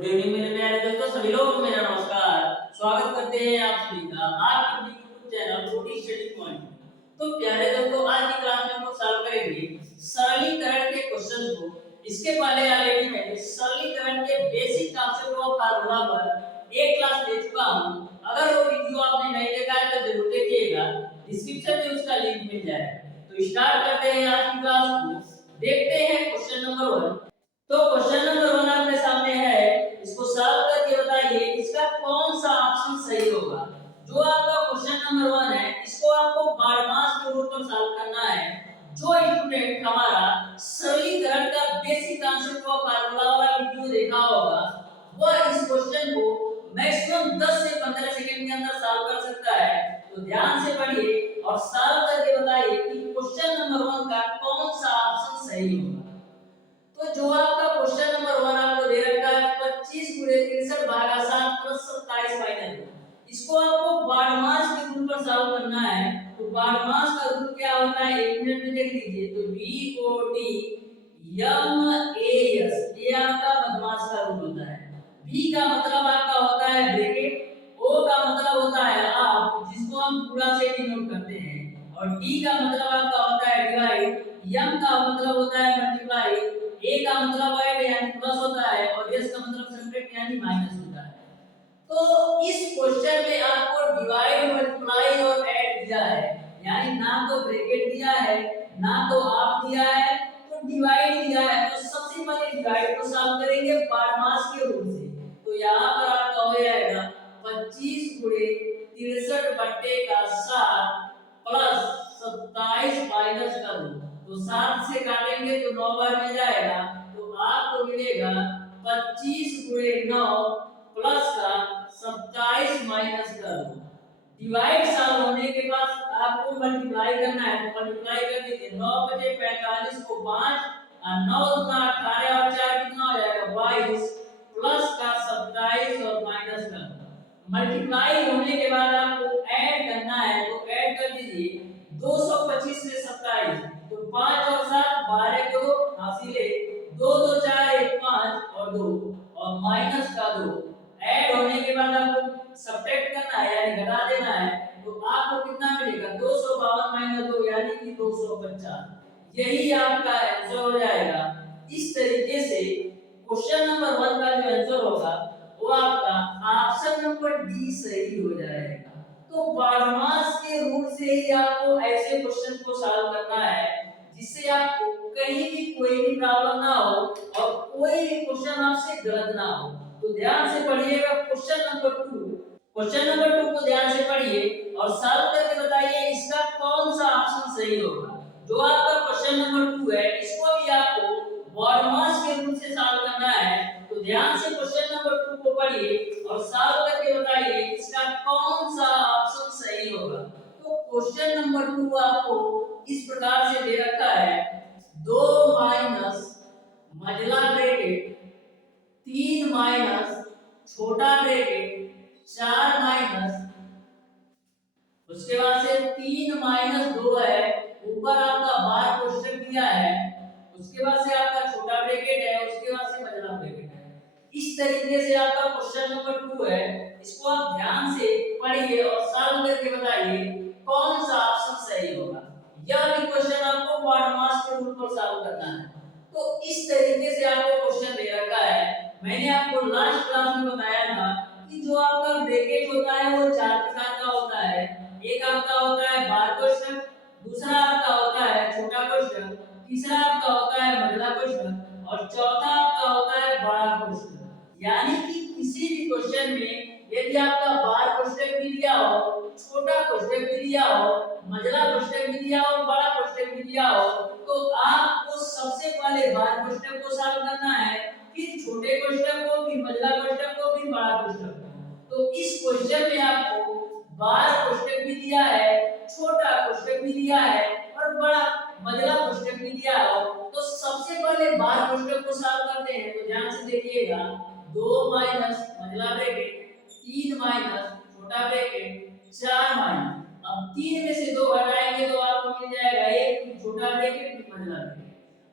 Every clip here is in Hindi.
गुड इवनिंग मेरे प्यारे दोस्तों, सभी लोगों को मेरा नमस्कार। स्वागत करते हैं आप सभी का आपके यूट्यूब चैनल रोटी स्टडी पॉइंट। तो प्यारे दोस्तों, आज की क्लास में हम लोग सॉल्व करेंगे सरलीकरण के क्वेश्चन को। इसके पहले ऑलरेडी मैंने सरलीकरण के बेसिक कॉन्सेप्ट और फार्मूला पर एक क्लास दे चुका हूं। अगर वो वीडियो आपने नहीं देखा है तो जरूर देखिएगा, डिस्क्रिप्शन में उसका लिंक मिल जाएगा। तो स्टार्ट करते हैं आज की क्लास को। देखते हैं क्वेश्चन नंबर 1। तो क्वेश्चन नंबर 1 आपके सामने है, इसको सॉल्व करके बताइए इसका कौन सा ऑप्शन सही होगा। जो आपका क्वेश्चन नंबर 1 है, इसको आपको बारमास के रूप पर सॉल्व करना है। जो स्टूडेंट हमारा सरलीकरण का बेसिक कॉन्सेप्ट और फार्मूला वाला वीडियो देखा होगा, वह इस क्वेश्चन को मैक्सिमम 10 से 15 सेकंड के अंदर सॉल्व कर सकता है। तो ध्यान से पढ़िए और सॉल्व करके बताइए कि क्वेश्चन नंबर 1 का कौन सा ऑप्शन सही होगा। तो जो आपका क्वेश्चन नंबर 1 आपको दे रखा है 25 गुणे 63 भागा 7 प्लस 27 माइनस 2, इसको आपको बारमास के रूप पर सॉल्व करना है। तो बारमास का रूप क्या होता है, एक मिनट में देख लीजिए। तो BOD MAS ये आपका बदमाश का रूप होता है। B का मतलब आपका होता है ब्रैकेट, O का मतलब होता है आप, जिसको हम पूरा से डिनोट करते हैं, और D का मतलब आपका होता है डिवाइड, M का मतलब होता है मल्टीप्लाई, A का मतलब ऐड यानी प्लस होता है, और S का मतलब सब्ट्रैक्ट यानी माइनस होता है। तो इस क्वेश्चन में आपको डिवाइड, मल्टीप्लाई और ऐड दिया है, यानी ना तो ब्रैकेट दिया है ना तो आप दिया है, तो डिवाइड दिया है। तो सबसे पहले डिवाइड को सॉल्व करेंगे बारमास के रूप से। तो यहाँ पर आपका हो जाएगा 25 गुणे 63 बट्टे का 7 प्लस 27 माइनस का 2। तो 7 से काटेंगे तो 9 बार मिल जाएगा। तो आपको मिलेगा 25 गुणे 9 प्लस का 27 माइनस का 2। डिवाइड सॉल्व होने के बाद आपको मल्टीप्लाई करना है। तो मल्टीप्लाई कर दीजिए, 9 बटे 45 को 5 और 9 गुना 18 और 4 कितना हो जाएगा 22 प्लस का 27 और माइनस का। मल्टीप्लाई होने के बाद आपको ऐड करना है। तो ऐड कर दीजिए 225 से 27, तो 5 और 7 12 को हासिले 2 2 4 1 5 और 2 और माइनस का 2। ऐड होने के बाद आपको सब्ट्रैक्ट करना है यानी घटा देना है। तो आपको कितना मिलेगा 252 माइनस 2 यानी कि 250। यही आपका आंसर हो जाएगा। इस तरीके से क्वेश्चन नंबर 1 का जो आंसर होगा वो आपका ऑप्शन नंबर डी सही हो जाएगा। तो बारमास के रूल से ही आपको ऐसे क्वेश्चन को सॉल्व करना है जिससे आपको कहीं भी कोई भी प्रॉब्लम ना हो और कोई भी क्वेश्चन आपसे गलत ना हो। तो ध्यान से पढ़िएगा क्वेश्चन नंबर 2। क्वेश्चन नंबर 2 को ध्यान से पढ़िए और सॉल्व करके बताइए इसका कौन सा ऑप्शन सही होगा। जो आपका क्वेश्चन नंबर 2 है, इसको भी आपको बारमास के रूल से सॉल्व करना है। तो ध्यान से क्वेश्चन नंबर 2 को पढ़िए और सॉल्व करके बताइए इसका कौन सा ऑप्शन सही होगा। तो क्वेश्चन नंबर 2 आपको इस प्रकार से दे रखा है, 2 माइनस मझला ब्रैकेट 3 माइनस छोटा ब्रैकेट 4 माइनस, उसके बाद से 3 माइनस 2 है, ऊपर आपका बार कोष्ठक दिया है, उसके बाद से आपका छोटा ब्रैकेट है, उसके बाद से मझला ब्रैकेट है। इस तरीके से आपका क्वेश्चन नंबर 2 है। इसको आप ध्यान से पढ़िए और सॉल्व करके बताइए कौन सा ऑप्शन सही होगा। यह भी क्वेश्चन आपको बारमास के रूल पर सॉल्व करना है। तो इस तरीके से आपको क्वेश्चन दे रखा है। मैंने आपको लास्ट क्लास में बताया था कि जो आपका ब्रैकेट होता है वो 4 प्रकार का होता है। एक आपका होता है बार कोष्ठक, दूसरा आपका होता है छोटा कोष्ठक, तीसरा आपका होता है मझला कोष्ठक और चौथा आपका होता है बड़ा कोष्ठक। यानी कि किसी भी क्वेश्चन में यदि आपका बार कोष्ठक भी दिया हो, छोटा कोष्ठक भी दिया हो, मझला कोष्ठक भी दिया हो, बड़ा कोष्ठक भी दिया हो, तो आपको सबसे पहले बार कोष्ठक को सॉल्व करना है, फिर छोटे कोष्ठक को, फिर मझला कोष्ठक को, फिर बड़ा कोष्ठक को। तो इस क्वेश्चन में आपको बार कोष्ठक भी दिया है, छोटा कोष्ठक भी दिया है और बड़ा मझला कोष्ठक भी दिया हो, तो सबसे पहले बार कोष्ठक को सॉल्व करते हैं। तो ध्यान से देखिएगा, 2 माइनस मझला ब्रैकेट 3 माइनस छोटा ब्रैकेट 4 माइनस, अब 3 में से 2 हटाएंगे तो आपको मिल जाएगा 1 छोटा ब्रैकेट फिर मझला ब्रैकेट।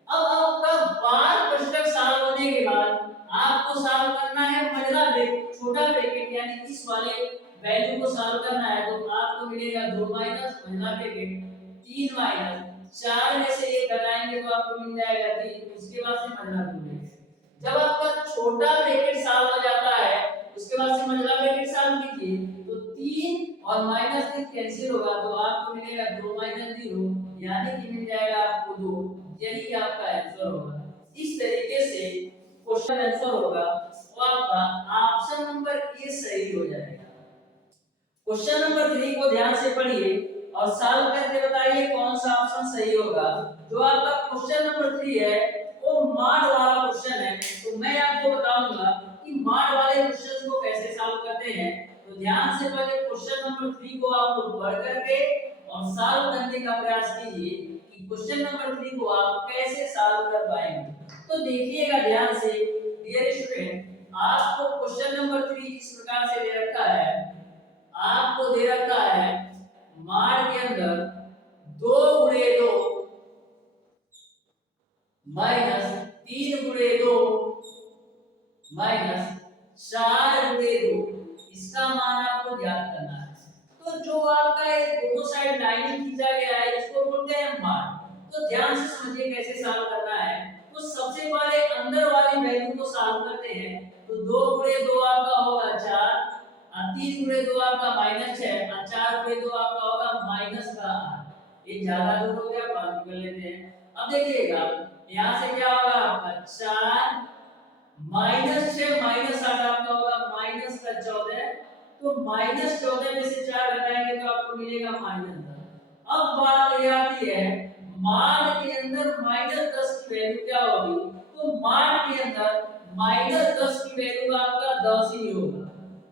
अब आपका बार कोष्ठक सॉल्व होने के बाद आपको सॉल्व करना है सॉल्व करना है तो आपको मिलेगा 2 माइनस महिला ब्रैकेट 3 माइनस 4 में से 1 घटाएंगे तो आपको मिल जाएगा 3, उसके बाद से महिला ब्रैकेट। जब आपका छोटा ब्रैकेट सॉल्व हो जाता है उसके बाद से महिला ब्रैकेट सॉल्व कीजिए तो 3 और माइनस 3 कैंसिल होगा तो आपको मिलेगा 2 माइनस 0 यानी कि मिल जाएगा आपको 2। यही आपका आंसर होगा। इस तरीके से क्वेश्चन आंसर होगा तो आपका ऑप्शन नंबर ए सही हो जाएगा। क्वेश्चन नंबर 3 को ध्यान से पढ़िए और सॉल्व करके बताइए कौन सा ऑप्शन सही होगा। जो आपका क्वेश्चन नंबर 3 है वो माड वाला क्वेश्चन है, तो मैं आपको बताऊंगा कि माड वाले क्वेश्चंस को कैसे सॉल्व करते हैं। तो ध्यान से पहले क्वेश्चन नंबर 3 को आप लोग पढ़ करके और सॉल्व करने का प्रयास कीजिए कि क्वेश्चन नंबर 3 को आप कैसे सॉल्व कर पाएंगे। तो देखिएगा ध्यान से डियर स्टूडेंट, आपको क्वेश्चन नंबर 3 इस प्रकार से दे रखा है, आपको दे रखा है माड के अंदर 2 गुणे 2 माइनस 3 गुणे 2 माइनस 4 गुणे 2, इसका मान आपको ज्ञात करना है। तो जो आपका ये दोनों साइड लाइन खींचा गया है इसको बोलते हैं माड। तो ध्यान से समझिए कैसे सॉल्व करना है। तो सबसे पहले अंदर वाली वैल्यू को सॉल्व करते हैं। तो 2 गुणे 2 आपका होगा 4, 3 गुणे 2 आपका -6 और 4 गुणे 2 आपका होगा -8। ये ज्यादा दूर हो गया, 5 निकल लेते हैं। अब देखिएगा यहाँ से क्या होगा आपका 4 -6 -8 आपका होगा -14। तो -14 में से 4 घटाएंगे तो आपको मिलेगा -10। अब बात ये आती है माड के अंदर -10 की वैल्यू क्या होगी। तो माड के अंदर -10 की वैल्यू आपका 10 ही होगा।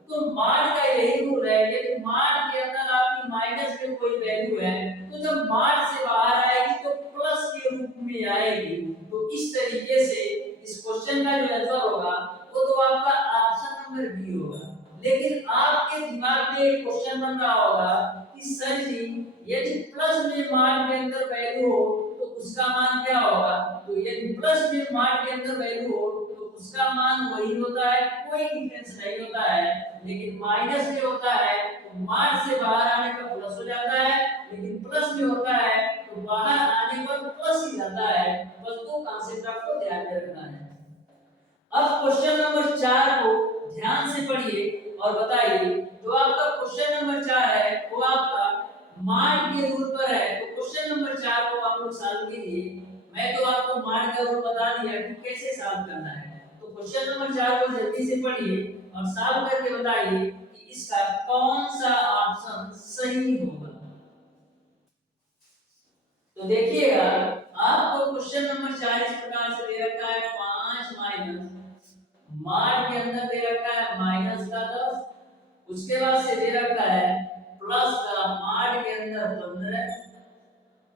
तो माड का यही रूल है कि माड के अंदर आपकी माइनस में कोई वैल्यू है तो जब माड से बाहर आएगी तो प्लस के रूप में आएगी। तो इस तरीके से इस क्वेश्चन का जो आंसर होगा वो तो आपका ऑप्शन नंबर बी होगा। लेकिन आपके दिमाग में एक क्वेश्चन बन रहा होगा कि सर जी यदि प्लस में माड के अंदर वैल्यू हो तो उसका मान क्या होगा। तो यदि प्लस में माड के अंदर वैल्यू हो तो उसका मान वही होता है, कोई डिफरेंस नहीं होता है। लेकिन माइनस में होता है तो माड से बाहर आने पर प्लस हो जाता है, लेकिन प्लस में होता है तो बाहर आने पर प्लस ही जाता है। बस दो कांसेप्ट आपको ध्यान में रखना है। अब क्वेश्चन नंबर 4 को ध्यान से पढ़िए और बताइए। जो आपका क्वेश्चन नंबर 4 है वो आपका माड के रूल पर है। तो क्वेश्चन नंबर 4 को आप लोग सॉल्व कीजिए। मैं तो आपको माड का रूल बता दिया कि कैसे सॉल्व करना है। तो क्वेश्चन नंबर 4 को जल्दी से पढ़िए और सॉल्व करके बताइए कि इसका कौन सा ऑप्शन सही होगा। तो देखिएगा आपको क्वेश्चन नंबर 4 इस प्रकार से दे रखा है 5 माइनस माड के अंदर दे रखा है -10, उसके बाद से दे रखा है प्लस का माड के अंदर 15,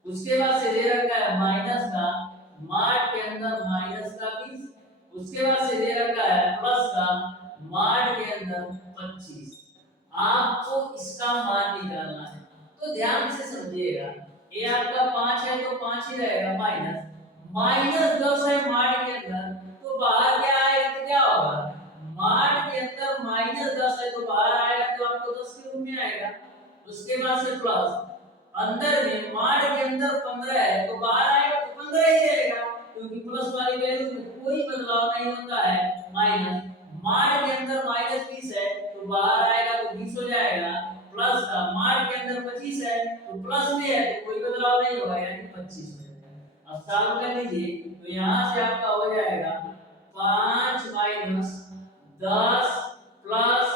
उसके बाद से दे रखा है माइनस का माड के अंदर -20, उसके बाद से दे रखा है प्लस का माड के अंदर 25। आपको इसका मान निकालना है। तो ध्यान से समझिएगा, ये आपका 5 है तो 5 ही रहेगा, -10 है माड के अंदर तो बाहर क्या आएगा तो क्या होगा। माड के अंदर -10 है तो बाहर आएगा तो आपको 10 के रूप में आएगा। उसके बाद से प्लस अंदर में माड के अंदर 15 है तो बाहर आएगा तो 15 ही रहेगा, क्योंकि प्लस वाली वैल्यू में कोई बदलाव नहीं होता है। माइनस माड के अंदर -20 है तो बाहर आएगा तो 20 हो जाएगा, प्लस का माड के अंदर 25 है तो प्लस में है तो कोई बदलाव नहीं होगा यानी 25 हो जाएगा। अब सॉल्व कर लीजिए तो यहां से आपका हो जाएगा 5 माइनस 10 प्लस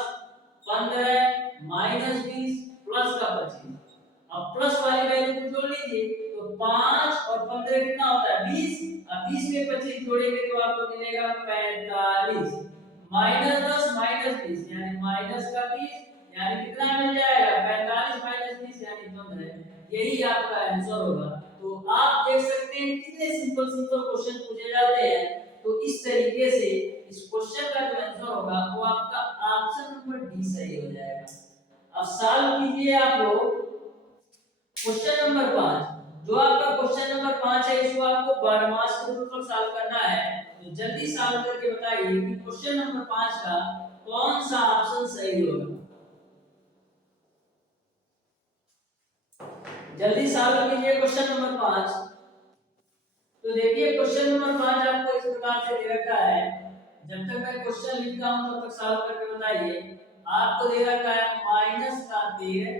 15 माइनस 20 प्लस का 25। अब प्लस वाली वैल्यू को जोड़ लीजिए तो 5 और 15 कितना होता है 20। अब 20 में 25 जोड़ेंगे तो आपको मिलेगा 45। -10 -20 यानी माइनस का 20 यानी कितना मिल जाएगा 45 -20 यानी 15। यही आपका आंसर होगा। तो आप देख सकते हैं कितने सिंपल क्वेश्चन पूछे जाते हैं। तो इस तरीके से इस क्वेश्चन का जो आंसर होगा वो आपका ऑप्शन नंबर डी सही हो जाएगा। अब सॉल्व कीजिए आप लोग क्वेश्चन नंबर 5। जो आपका क्वेश्चन नंबर 5 है इसको आपको बारहमास के रूप में सॉल्व करना है। तो जल्दी सॉल्व करके बताइए कि क्वेश्चन नंबर 5 का कौन सा ऑप्शन सही होगा। जल्दी सॉल्व कीजिए क्वेश्चन नंबर 5। तो देखिए क्वेश्चन नंबर 5 आपको इस प्रकार से दे रखा है। जब तक मैं क्वेश्चन लिखता हूं तब तक सॉल्व करके बताइए। आपको दे रखा है माइनस का 13,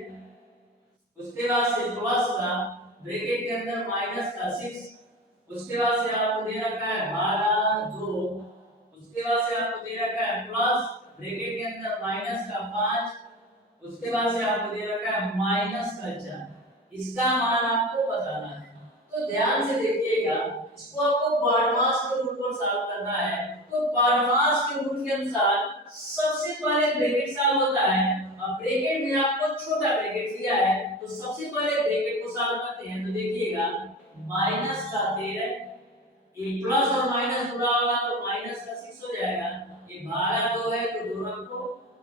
उसके बाद से प्लस का ब्रैकेट के अंदर माइनस का 6, उसके बाद से आपको दे रखा है भागा 2, उसके बाद से आपको दे रखा है प्लस ब्रैकेट के अंदर माइनस का 5, उसके बाद से आपको दे रखा है माइनस का 4। इसका मान आपको बताना है। तो ध्यान से देखिएगा, इसको आपको बारहमास के रूल पर सॉल्व करना है। तो बारहमास के रूल के अनुसार सबसे पहले ब्रैकेट सॉल्व होता है। अब ब्रैकेट में आपको छोटा ब्रैकेट दिया है, तो सबसे पहले ब्रैकेट को सॉल्व करते हैं। तो देखिएगा माइनस का 13, ये प्लस और माइनस जुड़ा होगा तो माइनस का 6 हो जाएगा। ये भागा 2 है तो 2 रखो,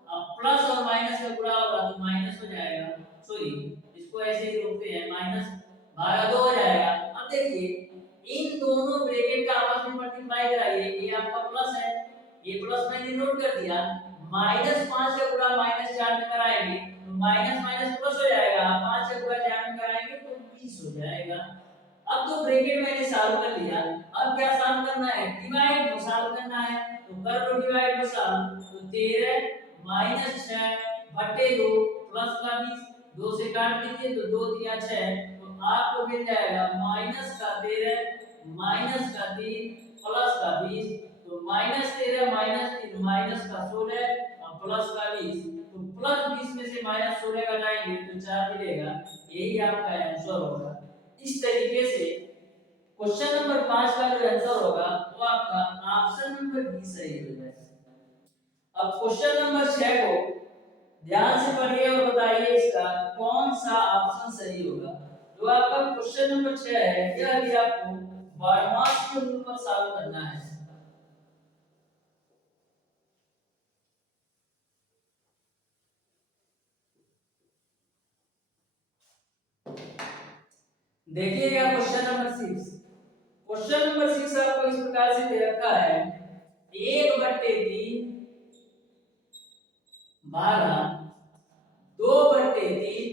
अब प्लस और माइनस का जुड़ा होगा तो माइनस हो जाएगा। सॉरी, इसको ऐसे ही रोकते हैं, माइनस भागा 2 हो जाएगा। अब देखिए इन दोनों ब्रैकेट का आपस में मल्टीप्लाई कराइए। ये आपका प्लस है, ये प्लस मैंने नोट कर दिया। माइनस 5 का गुणा माइनस 4 में कराएंगे तो माइनस माइनस प्लस हो जाएगा। 5 का गुणा 4 में कराएंगे तो 20 हो जाएगा। अब तो ब्रैकेट मैंने सॉल्व कर लिया। अब क्या सॉल्व करना है? डिवाइड को सॉल्व करना है। तो कर लो डिवाइड को सॉल्व। तो 13 माइनस 6 बटे 2 प्लस का 20, 2 से काट दीजिए तो 2 दिया 6, तो आपको मिल जाएगा माइनस का 13 माइनस का 3 प्लस का 20। तो माइनस 13 माइनस 3 माइनस का 16 और प्लस का 20। तो प्लस 20 में से माइनस 16 घटाएंगे तो 4 मिलेगा। यही आपका आंसर होगा। इस तरीके से क्वेश्चन नंबर 5 का जो आंसर होगा वो आपका ऑप्शन नंबर बी सही हो जाएगा। अब क्वेश्चन नंबर 6 को ध्यान से पढ़िए और बताइए इसका कौन सा ऑप्शन सही होगा। जो आपका क्वेश्चन नंबर 6 है यह भी आपको बारहमास के रूल पर सॉल्व करना है। देखिएगा क्वेश्चन नंबर 6। क्वेश्चन नंबर 6 आपको इस प्रकार से दे रखा है 1/3 भागा 2/3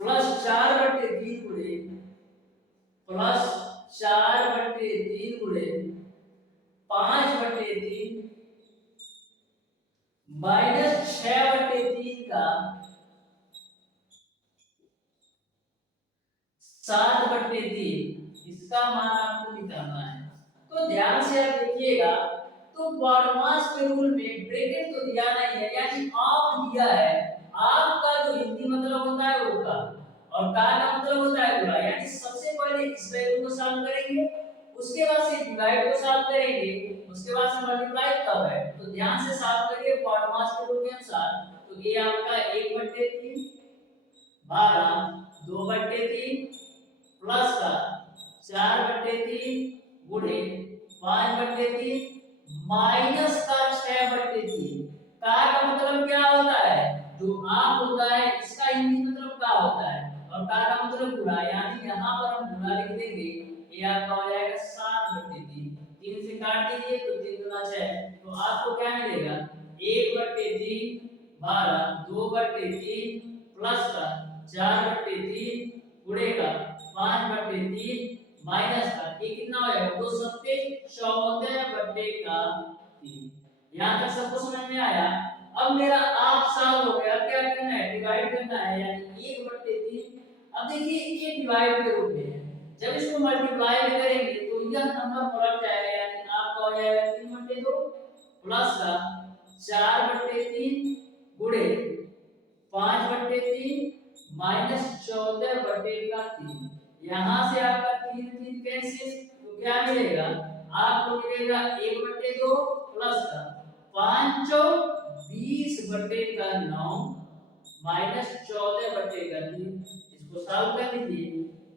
प्लस 4/3 गुणे प्लस 4/3 गुणे 5/3 माइनस 6/3 का 7/3। इसका मान आपको निकालना है। तो ध्यान से आप देखिएगा, तो बारहमास के रूल में ब्रैकेट तो दिया नहीं है, यानी आप दिया है। आप का जो हिंदी मतलब होता है वो का, और का मतलब होता है गुणा। यानी सबसे पहले इस वैल्यू को सॉल्व करेंगे, उसके बाद से डिवाइड को सॉल्व करेंगे, उसके बाद से मल्टीप्लाई तब है। तो ध्यान से सॉल्व करिए बारहमास के रूल के अनुसार। तो ये आपका 1/3 भागा 2/3 प्लस का 4/3 गुणे 5/3 माइनस का 6/3। का मतलब क्या होता है? जो आप होता है इसका हिंदी मतलब का होता है, और का मतलब गुणा। यानी यहाँ पर हम गुणा लिख देंगे, ये आपका हो जाएगा 7/3। 3 से काट दीजिए तो 3 गुना 6, तो आपको क्या मिलेगा 1/3 भागा 2/3 प्लस का 4/3 गुणे का 5/3 माइनस का ये कितना हो जाएगा 2 सत्ते 14/3। यहाँ तक सबको समझ में आया। अब मेरा आप सॉल्व हो गया। क्या करना है? डिवाइड करना है, यानी 1/3। अब देखिए ये डिवाइड के रूप में है, जब इसको मल्टीप्लाई करेंगे तो यह नंबर पलट जाएगा। यानी आपका हो जाएगा 3/2 प्लस का 4/3 गुणे 5/3 माइनस 14/3। यहाँ से आपका 3 3 कैंसिल, तो क्या मिलेगा आपको? मिलेगा 1/2 प्लस का 5 20/9 माइनस 14/3। इसको सॉल्व कर लीजिए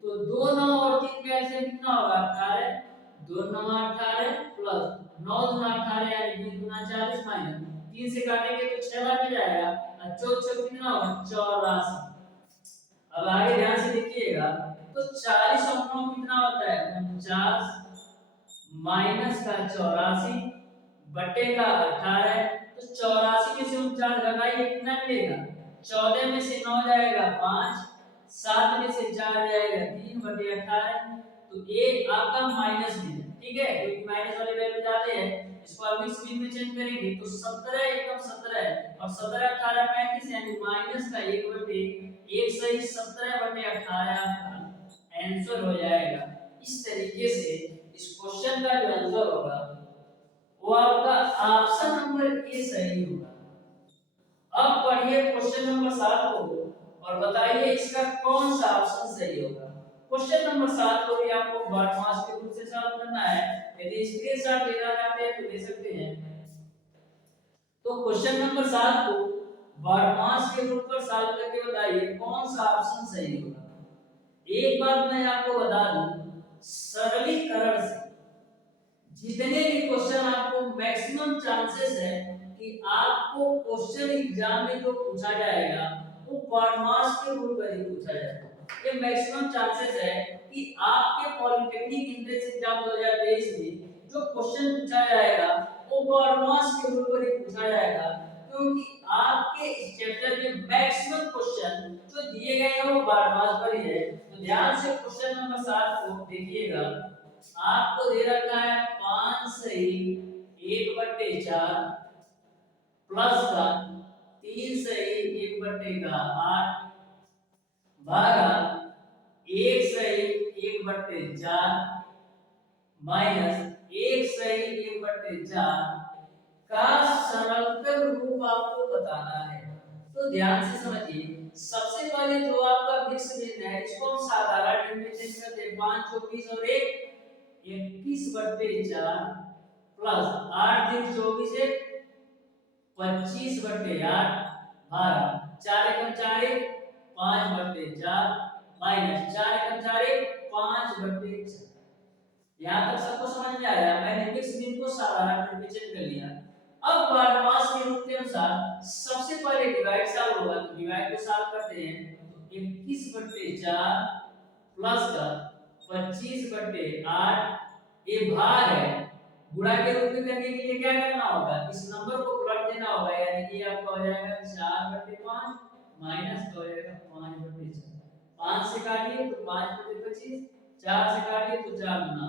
तो 2 9 और 3 कैंसिल कितना होगा 18, 2 9 18 प्लस 9 2 18 यानी 20 गुना 40 माइनस 3 से काटेंगे तो 6 बार मिल जाएगा, और 4 6 कितना होगा 84। अब आगे ध्यान से देखिएगा, तो 40 और 9 कितना होता है 49 माइनस का 84 बटे का 18। तो 84 में से 49 घटाइए कितना मिलेगा 14 में से 9 जाएगा 5, 7 में से 4 जाएगा 3/18। तो ये आपका माइनस में है, ठीक है, क्योंकि माइनस वाले वैल्यू जाते हैं, इसको आप मिक्स में चेंज करेंगे तो 17 एकदम 17 है, और 17 18 35 यानी माइनस का 1/1 सही 17/18 आंसर हो जाएगा। इस तरीके से इस क्वेश्चन का जो आंसर होगा वो आपका ऑप्शन नंबर ए सही होगा। अब पढ़िए क्वेश्चन नंबर 7 को और बताइए इसका कौन सा ऑप्शन सही होगा। क्वेश्चन नंबर 7 को भी आपको बारहमास के रूप से सॉल्व करना है। यदि स्क्रीनशॉट लेना चाहते हैं तो ले सकते हैं। तो क्वेश्चन नंबर 7 को बारहमास के रूप पर सॉल्व करके बताइए कौन सा ऑप्शन सही होगा। एक बात मैं आपको बता दूं, सरलीकरण से जितने भी क्वेश्चन आपको मैक्सिमम चांसेस है कि आपको क्वेश्चन एग्जाम में जो पूछा जाएगा वो बारहमास के रूप में ही पूछा जाएगा। ये मैक्सिमम चांसेस है कि आपके पॉलिटेक्निक एंट्रेंस एग्जाम 2023 में जो क्वेश्चन पूछा जाएगा वो बारहमास के रूप में ही पूछा जाएगा, क्योंकि आपके इस चैप्टर में मैक्सिमम क्वेश्चन जो दिए गए हैं वो बारहमास पर ही है। तो ध्यान से क्वेश्चन नंबर 7 को देखिएगा। आपको दे रखा है 5 सही 1/4 प्लस का 3 सही 1/8 भागा 1 सही 1/4 माइनस 1 सही 1/4 का सरलतम रूप आपको बताना है। तो ध्यान से समझिए, सबसे पहले जो आपका मिक्स भिन्न है इसको हम साधारण में चेंज करते हैं। 5 24 और 1 21/4 प्लस 8 दिन 24 है 25/8 भागा 4 एकम 4 5/4 माइनस 4 एकम 4 5/4। यहाँ तक सबको समझ में आया। मैंने मिक्स भिन्न को साधारण में चेंज कर लिया। अब बारहमास के रूप के अनुसार सबसे पहले डिवाइड सॉल्व होगा, तो डिवाइड को सॉल्व करते हैं। तो 21/4 प्लस का 25/8 ये भाग है। गुणा के रूप में करने के लिए क्या करना होगा, इस नंबर को पलट देना होगा, यानी कि आपका हो जाएगा 4/5 माइनस हो जाएगा 5/4। 5 से काटिए तो 5/25, 4 से काटिए तो 4 गुना,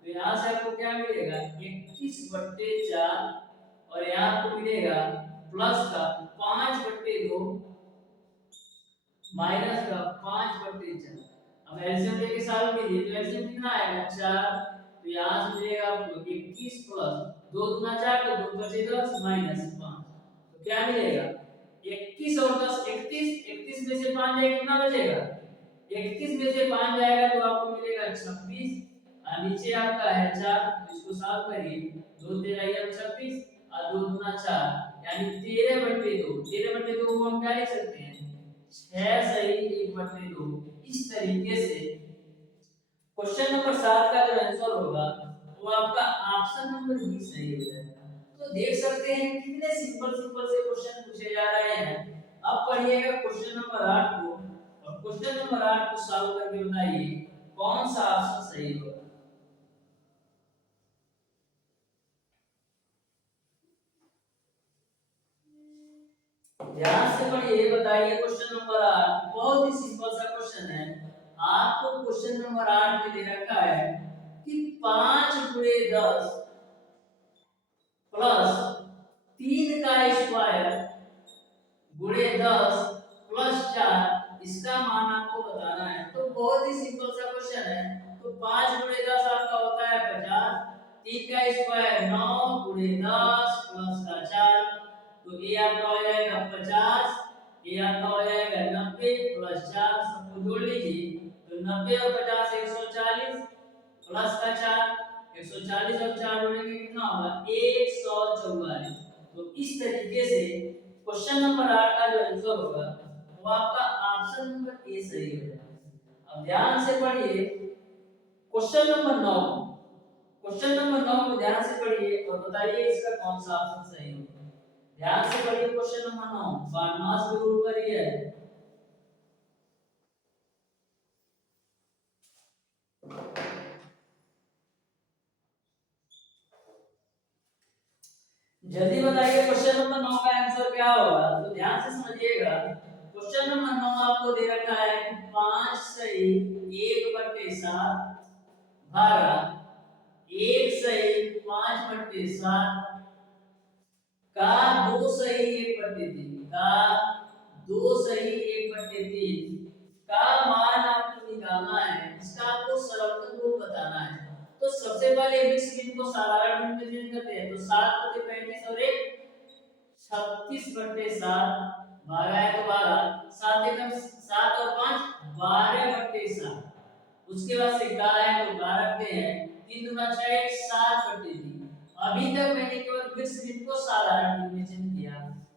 तो यहाँ से आपको क्या मिलेगा 21/4 और यहाँ आपको मिलेगा प्लस का 5/2 माइनस का 5/4। अब एलसीएम लेके सॉल्व कीजिए तो एलसीएम कितना आएगा 4, तो यहाँ से मिलेगा आपको 21 प्लस 2 दूना 4 तो 2 बचे 10 माइनस 5, तो क्या मिलेगा 21 और 10 31, 31 में से 5 जाएगा कितना बचेगा 31 में से 5 जाएगा तो आपको मिलेगा 26, और नीचे आपका है 4, तो इसको सॉल्व करिए 2 13 26 और 2 दूना 4 यानी 13/2। 13/2 को हम क्या लिख सकते हैं 6 सही 1/2। इस तरीके से क्वेश्चन नंबर 7 का जो आंसर होगा वो आपका ऑप्शन नंबर बी सही हो जाएगा। तो देख सकते हैं कितने सिंपल सिंपल से क्वेश्चन पूछे जा रहे हैं। अब पढ़िएगा क्वेश्चन नंबर 8 को, और क्वेश्चन नंबर 8 को सॉल्व करके बताइए कौन सा ऑप्शन सही होगा। ध्यान से पढ़िए, बताइए क्वेश्चन नंबर 8 बहुत ही सिंपल सा क्वेश्चन है। आपको क्वेश्चन नंबर 8 में दे रखा है कि 5 गुणे 10 प्लस 3 का स्क्वायर गुणे 10 प्लस 4 इसका मान आपको बताना है। तो बहुत ही सिंपल सा क्वेश्चन है। तो 5 गुणे 10 आपका होता है 50, 3 का स्क्वायर 9 गुणे 10 प्लस का 4, तो ये आपका हो जाएगा 50, ये आपका हो जाएगा 90 प्लस 4, सबको जोड़ लीजिए तो 90 और 50 140 प्लस का 4, 140 और 4 जोड़ेंगे कितना होगा 144। तो इस तरीके से क्वेश्चन नंबर 8 का जो आंसर होगा वो आपका ऑप्शन नंबर ए सही हो जाएगा। अब ध्यान से पढ़िए क्वेश्चन नंबर 9। क्वेश्चन नंबर 9 को ध्यान से पढ़िए और बताइए इसका कौन सा ऑप्शन सही होगा। ध्यान से पढ़िए क्वेश्चन नंबर 9 बारहमास के रूप पर ही है। जल्दी बताइए क्वेश्चन नंबर 9 का आंसर क्या होगा। तो ध्यान से समझिएगा क्वेश्चन नंबर 9 आपको दे रखा है कि 5 सही 1/7 भागा 1 सही 5/7 का 2 सही 1/3 का 2 सही 1/3 का मान आपको निकालना है। इसका आपको सरलतम रूप बताना है। तो सबसे पहले मिक्स गिन को साधारण रूप में चेंज करते हैं। तो 7 होते 35 और 1 36/7 भागा है तो भागा 7 एकम 7 और 5 12/7। उसके बाद से का है तो का रखते हैं 3 दूना 6 7/3। अभी तक मैंने केवल मिक्स गिन को साधारण रूप में चेंज किया।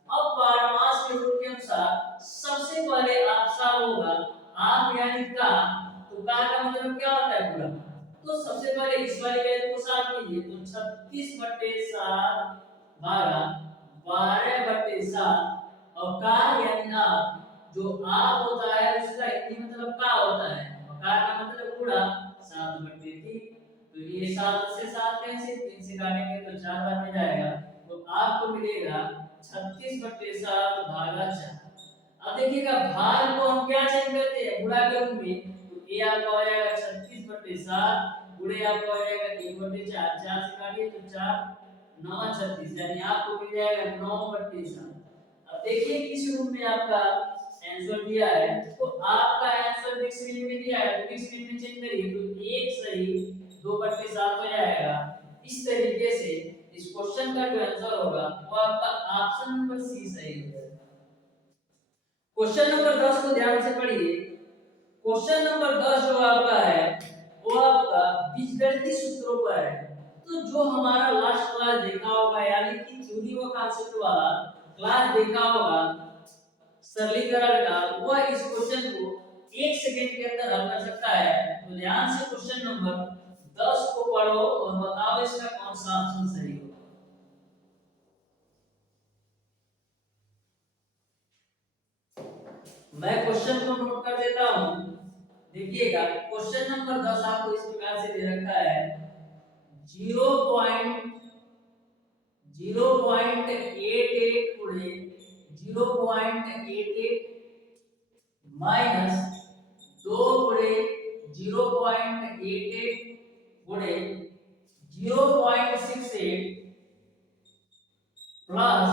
अब बारहमास के रूल के अनुसार सबसे पहले आपसा होगा आप यानी का। तो का मतलब क्या होता है पूरा। तो सबसे पहले इस वाली वैल्यू को साफ कीजिए। तो 36/7 भागा 12/7 और का यानी आप जो आप होता है उसका हिंदी मतलब का होता है और का मतलब पूरा 7/3। तो ये 7 से 7 कैंसिल 3 से काटेंगे तो 4 बार में जाएगा। तो आपको मिलेगा 36/7 भागा 4। अब देखिएगा भाग को हम क्या चेंज करते हैं गुणा के रूप में। तो ये आपका हो जाएगा 36/7 गुणे आपका हो जाएगा 1/4 4 से काटिए तो 4 9 36 यानी आपको मिल जाएगा 9/7। अब देखिए किस रूप में आपका आंसर दिया है। तो आपका आंसर मिक्स मीन में दिया है तो मिक्स मीन में चेंज करिए तो 1 सही 2/7 हो जाएगा। इस तरीके से इस क्वेश्चन का जो आंसर होगा वो आपका ऑप्शन नंबर सी सही हो जाएगा। क्वेश्चन नंबर 10 को ध्यान से पढ़िए। क्वेश्चन नंबर 10 जो आपका है वो आपका बीजगणितीय सूत्रों पर है। तो जो हमारा लास्ट क्लास देखा होगा यानी कि थ्योरी व कांसेप्ट वाला क्लास देखा होगा सरलीकरण का वह इस क्वेश्चन को 1 सेकंड के अंदर हल कर सकता है। तो ध्यान से क्वेश्चन नंबर 10 को पढ़ो और बताओ इसका कौन सा ऑप्शन सही होगा। मैं क्वेश्चन को नोट कर देता हूं। देखिएगा क्वेश्चन नंबर 10 आपको इस प्रकार से दे रखा है 0.88 गुणे 0.88 माइनस 2 गुणे 0.88 गुणे 0.68 प्लस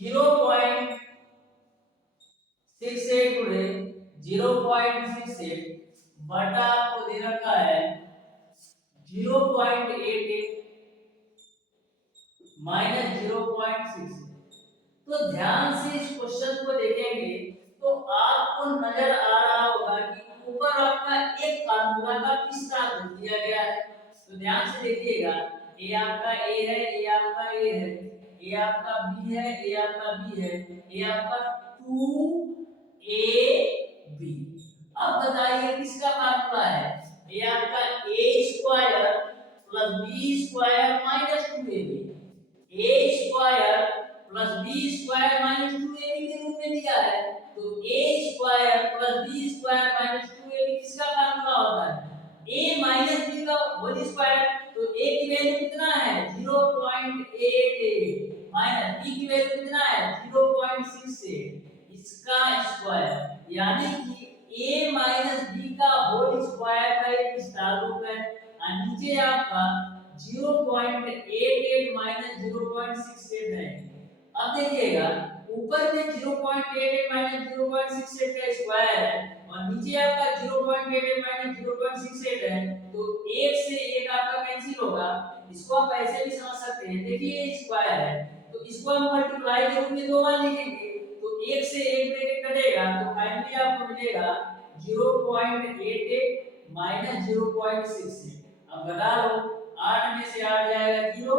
0.68 गुणे 0.68 बटा आपको दे रखा है 0.88 माइनस 0.68। तो ध्यान से इस क्वेश्चन को देखेंगे तो आपको नजर आ रहा होगा कि ऊपर आपका एक फार्मूला का विस्तार दिया गया है। तो ध्यान से देखिएगा ये आपका a है ये आपका a है ये आपका b है ये आपका b है ये आपका 2ab। अब बताइए किसका फार्मूला है। ये आपका a square plus b square minus 2ab a square plus b square minus 2ab के रूप में दिया है। तो a square plus b square minus 2ab किसका फार्मूला होता है a माइनस b का होल स्क्वायर। तो a की वैल्यू कितना है 0.88 माइनस b की वैल्यू कितना है 0.68 इसका स्क्वायर यानी कि a माइनस b का होल स्क्वायर का एक विस्तार रूप है और नीचे आपका 0.88 माइनस 0.68 है। अब देखिएगा ऊपर में 0.88 माइनस 0.68 का स्क्वायर है और नीचे आपका 0.88 माइनस 0.68 है। तो एक से एक आपका कैंसिल होगा। इसको आप ऐसे भी समझ सकते हैं। देखिए ये स्क्वायर है तो इसको हम मल्टीप्लाई के रूप में दो बार लिखेंगे तो एक से एक ब्रैकेट कटेगा तो फाइनली आपको मिलेगा 0.88 माइनस 0.68। अब घटा लो 8 में से 8 जाएगा 0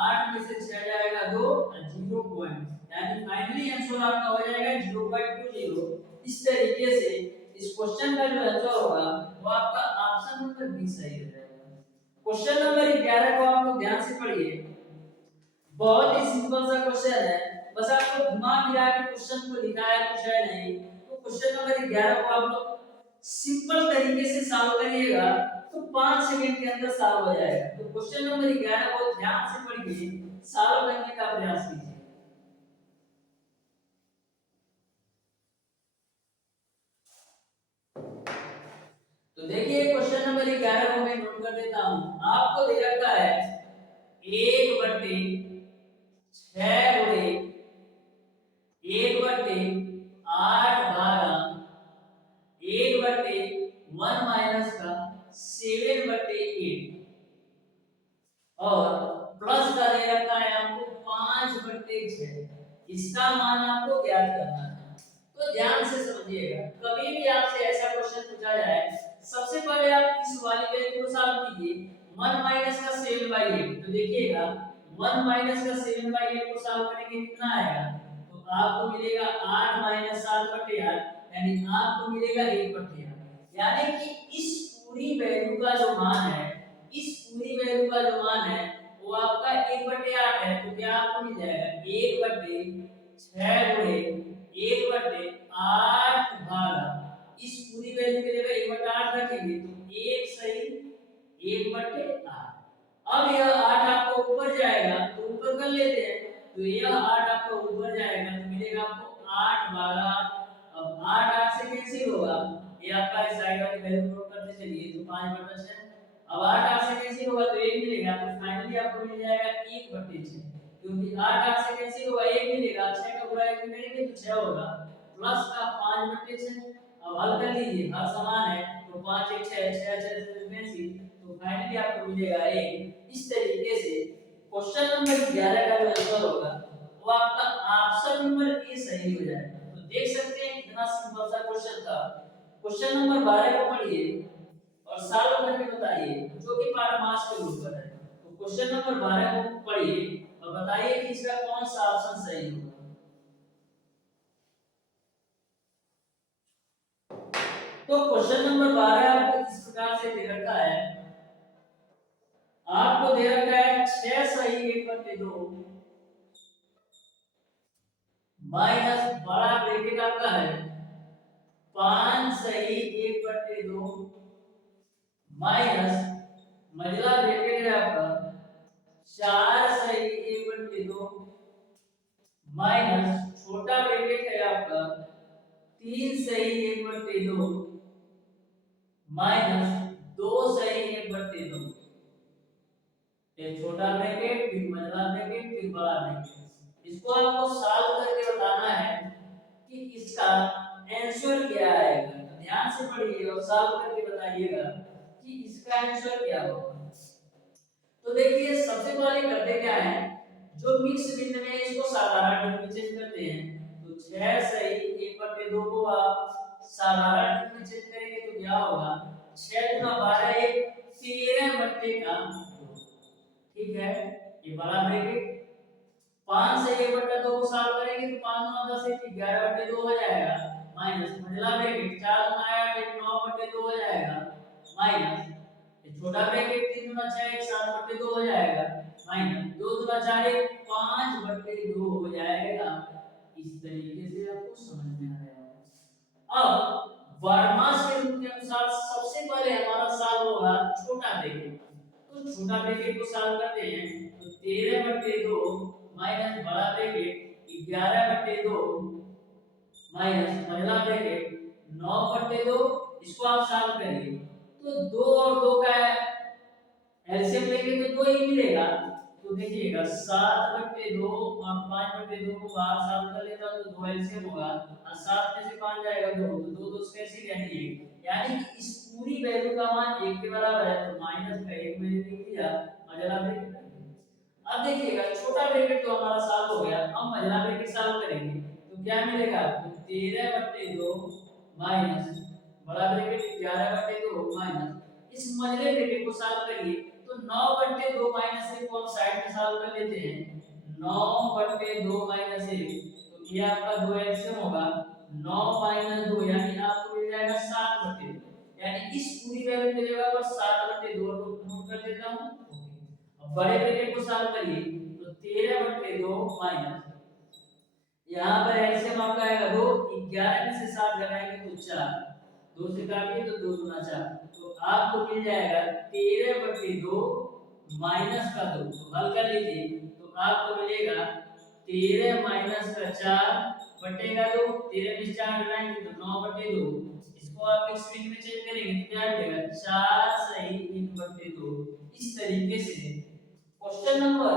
8 में से 6 जाएगा 2 और 0 पॉइंट यानी फाइनली आंसर आपका हो जाएगा 0.20। इस तरीके से इस क्वेश्चन का जो आंसर होगा वो आपका ऑप्शन नंबर बी सही हो जाएगा। क्वेश्चन नंबर 11 को आप लोग ध्यान से पढ़िए। बहुत ही सिंपल सा क्वेश्चन है बस आपको घुमा फिरा के क्वेश्चन को लिखा है कुछ है नहीं। तो क्वेश्चन नंबर 11 को आप लोग सिंपल तरीके से सॉल्व करिएगा तो 5 सेकंड के अंदर सॉल्व हो जाएगा। तो क्वेश्चन नंबर 11 को ध्यान से पढ़िए सॉल्व करने का प्रयास कीजिए। तो देखिए क्वेश्चन नंबर 11 को मैं नोट कर देता हूँ। आपको दे रखा है 1/6 गुणे 1/8 भागा 1/1 माइनस का 7/8 और प्लस का दे रखा है आपको 5/6। इसका मान आपको ज्ञात करना है। तो ध्यान से समझिएगा, कभी भी आपसे ऐसा क्वेश्चन पूछा जाए, सबसे पहले आप इस वाली वैल्यू को सॉल्व कीजिए 1 माइनस का 7/8। तो देखिएगा 1 माइनस का 7/8 को सॉल्व करेंगे कितना आएगा, तो आपको मिलेगा 8 माइनस 7/8 यानी आपको मिलेगा 1/8। यानी कि इस पूरी वैल्यू का जो मान है, इस पूरी वैल्यू का जो मान है वो आपका 1/8 है। तो क्या आपको मिल जाएगा 1/6 गुणे 1/8 भागा, इस पूरी वैल्यू के जगह 1/8 रखेंगे तो 1 सही 1/8। अब यह 8 आपको ऊपर जाएगा तो ऊपर कर लेते हैं, तो यह 8 आपको ऊपर जाएगा तो मिलेगा आपको 8 भागा 8। अब 8 से कैंसिल होगा, ये आपका इस साइड वाली वैल्यू नोट करते चलिए तो 5/6। अब 8 से कैंसिल होगा तो 1 मिलेगा, तो फाइनली आपको मिल जाएगा 1/6। क्योंकि 8 से कैंसिल होगा 1 मिलेगा, 6 का गुणा 1 करेंगे तो 6 होगा, प्लस का 5/6। अब हल कर लीजिए, हर समान है तो 5 1 6 6 6 से कैंसिल, तो फाइनली आपको मिलेगा 1। इस तरीके से क्वेश्चन नंबर 11 का जो आंसर होगा वो आपका ऑप्शन नंबर ए सही हो जाएगा। तो देख सकते हैं कितना सिंपल सा क्वेश्चन था। क्वेश्चन नंबर 12 को पढ़िए और सॉल्व करके बताइए, जो कि पार्ट मास के ऊपर है। तो क्वेश्चन नंबर 12 को पढ़िए और बताइए कि इसका कौन सा ऑप्शन सही होगा। तो क्वेश्चन नंबर 12 आपको इस प्रकार से दे रखा है, आपको दे रखा है 6 सही 1/2 माइनस बड़ा ब्रैकेट आपका है 5 सही 1/2 माइनस मझला ब्रैकेट है आपका 4 सही 1/2 माइनस छोटा ब्रैकेट है आपका 3 सही 1/2 माइनस 2 सही 1/2। ये छोटा ब्रैकेट फिर मझला ब्रैकेट फिर बड़ा ब्रैकेट। इसको आपको सॉल्व करके बताना है कि इसका आंसर क्या आएगा। तो ध्यान से पढ़िए और सॉल्व करके बताइएगा कि इसका आंसर क्या होगा। तो देखिए सबसे पहले करते क्या है, जो मिक्स भिन्न में इसको साधारण भिन्न में चेंज करते हैं। तो 6 सही 1/2 को आप साधारण भिन्न में चेंज करेंगे तो क्या होगा, 6 × 12 1 13/2। ठीक है, ये बड़ा ब्रैकेट 5 से 1/2 को सॉल्व करेंगे तो 5 9 10 11/2 हो जाएगा, माइनस मझला ब्रैकेट 4 9 8 9/2 हो जाएगा, माइनस ये छोटा ब्रैकेट 3 × 6 7/2 हो जाएगा, माइनस 2 × 4 5/2 हो जाएगा। इस तरीके से आपको समझ में आ गया। अब वर्मास के रूल के अनुसार सबसे पहले हमारा सॉल्व होगा छोटा ब्रैकेट। तो छोटा ब्रैकेट को सॉल्व करते हैं तो 13/2 माइनस बड़ा ब्रैकेट 11/2 माइनस मझला ब्रैकेट 9/2। इसको आप सॉल्व करिए तो 2 और 2 का एलसीएम लेंगे तो 2 ही मिलेगा। तो देखिएगा 7/2 और 5/2 को बाहर सॉल्व कर लेता हूं तो 2 एलसीएम होगा और 7 में से 5 जाएगा 2 तो 2 2 कैंसिल यानी कि इस पूरी वैल्यू का मान 1 के बराबर है तो माइनस का 1 मैंने लिख दिया मझला ब्रैकेट। अब देखिएगा छोटा ब्रैकेट तो हमारा सॉल्व हो गया, अब मझला ब्रैकेट सॉल्व करेंगे तो क्या मिलेगा आपको 13/2 माइनस बड़ा ब्रैकेट 11/2 माइनस इस मझले ब्रैकेट को सॉल्व करिए तो 9/2 माइनस 1 को हम साइड में सॉल्व कर लेते हैं। 9/2 माइनस 1 तो ये आपका 2 एलसीएम होगा 9 माइनस 2 यानी आपको मिल जाएगा 7/2। यानी इस पूरी वैल्यू की जगह पर 7/2 नोट कर देता हूं। अब बड़े ब्रैकेट को सॉल्व करिए तो 13/2 माइनस यहाँ पर एलसीएम आपका आएगा 2 11 में से 7 घटाएंगे तो 4 2 से काटिए तो 2 × 4 तो आपको मिल जाएगा 13/2 माइनस का 2। तो हल कर लीजिए तो आपको मिलेगा 13 माइनस का 4 बटेगा 2 13 में 4 घटाएंगे तो 9/2। इसको इसको आप एक स्क्रीन में चेक करेंगे तो क्या मिलेगा 4 सही 1/2। इस तरीके से क्वेश्चन नंबर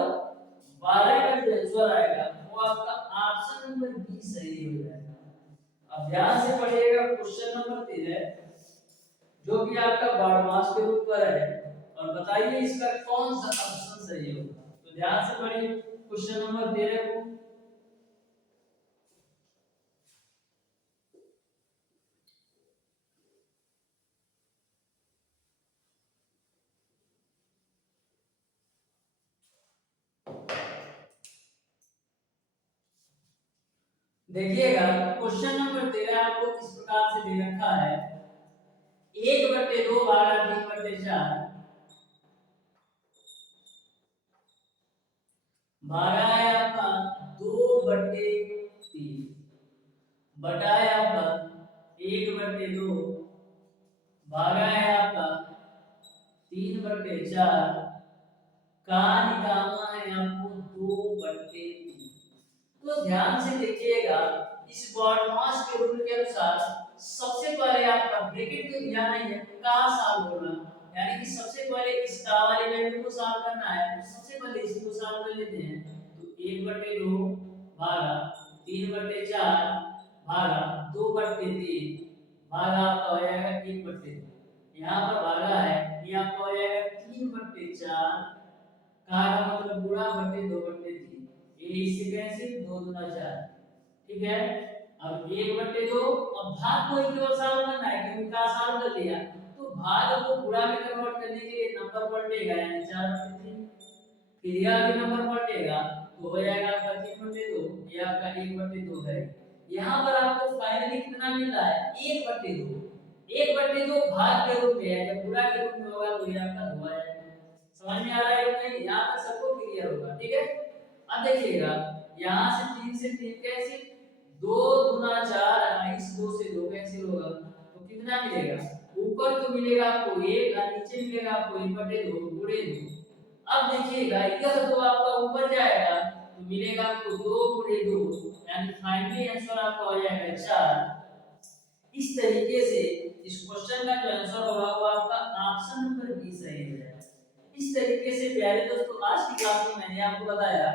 12 का जो आंसर आएगा वो आपका ऑप्शन नंबर बी सही हो जाएगा। अब ध्यान से पढ़िएगा क्वेश्चन नंबर 13 जो कि आपका बारहमास के रूप पर है और बताइए इसका कौन सा ऑप्शन सही होगा। तो ध्यान से पढ़िए क्वेश्चन नंबर 13 को। देखिएगा क्वेश्चन नंबर 13 आपको इस प्रकार से दे रखा है 1/2 भागा 3/4 भागा है आपका 2/3 बटा है आपका 1/2 भागा है आपका 3/4 का निकालना है आपको 2/3। तो ध्यान से देखिएगा इस बॉडमास के रूल के अनुसार सबसे पहले आपका ब्रैकेट तो दिया नहीं है का सॉल्व होना, यानी कि सबसे पहले इस का वाले वैल्यू को सॉल्व करना है तो सबसे पहले इसको सॉल्व कर लेते हैं। तो 1/2 भागा 3/4 भागा 2/3 भागा आपका हो जाएगा 1/2। यहाँ पर भागा है ये आपका हो जाएगा 3/4 का मतलब गुणा बटे 2/3 ये इससे कैसे 2 दूना 4। ठीक है अब 1/2 अब भाग को केवल सॉल्व करना है क्योंकि का सॉल्व कर लिया तो भाग को गुणा में कन्वर्ट करने के लिए नंबर पलटेगा यानी 4/3 फिर यह भी नंबर पलटेगा तो हो जाएगा आपका 3/2 ये आपका 1/2 है। यहाँ पर आपको फाइनली कितना मिल रहा है 1/2। 1/2 भाग के रूप में है जब गुणा के रूप में होगा तो ये आपका 2 आएगा। समझ में आ रहा है कि नहीं यहाँ तक सबको क्लियर होगा। ठीक है अब देखिएगा यहाँ से 3 से 3 कैंसिल 2 दूना 4 इस 2 से 2 कैंसिल होगा तो कितना मिलेगा ऊपर तो मिलेगा आपको 1 और नीचे मिलेगा आपको 1/2 गुणे 2। अब देखिएगा इधर तो आपका ऊपर जाएगा तो मिलेगा आपको 2 गुणे 2 यानी फाइनली आंसर आपका हो जाएगा 4। इस तरीके से इस क्वेश्चन का जो आंसर होगा वो आपका ऑप्शन नंबर बी सही हो जाएगा। इस तरीके से प्यारे दोस्तों आज की क्लास में मैंने आपको बताया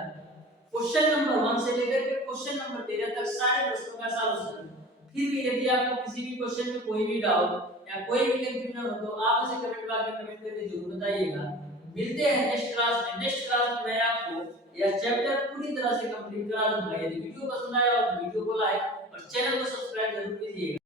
क्वेश्चन नंबर 1 से लेकर के क्वेश्चन नंबर 13 तक सारे प्रश्नों का सॉल्यूशन। फिर भी यदि आपको किसी भी क्वेश्चन में कोई भी डाउट या कोई भी कंफ्यूजन हो तो आप उसे कमेंट बॉक्स में कमेंट करके जरूर बताइएगा। मिलते हैं नेक्स्ट क्लास में। नेक्स्ट क्लास में मैं आपको यह चैप्टर पूरी तरह से कंप्लीट करा दूंगा। यदि वीडियो पसंद आया हो तो वीडियो को लाइक और चैनल को सब्सक्राइब जरूर कीजिएगा।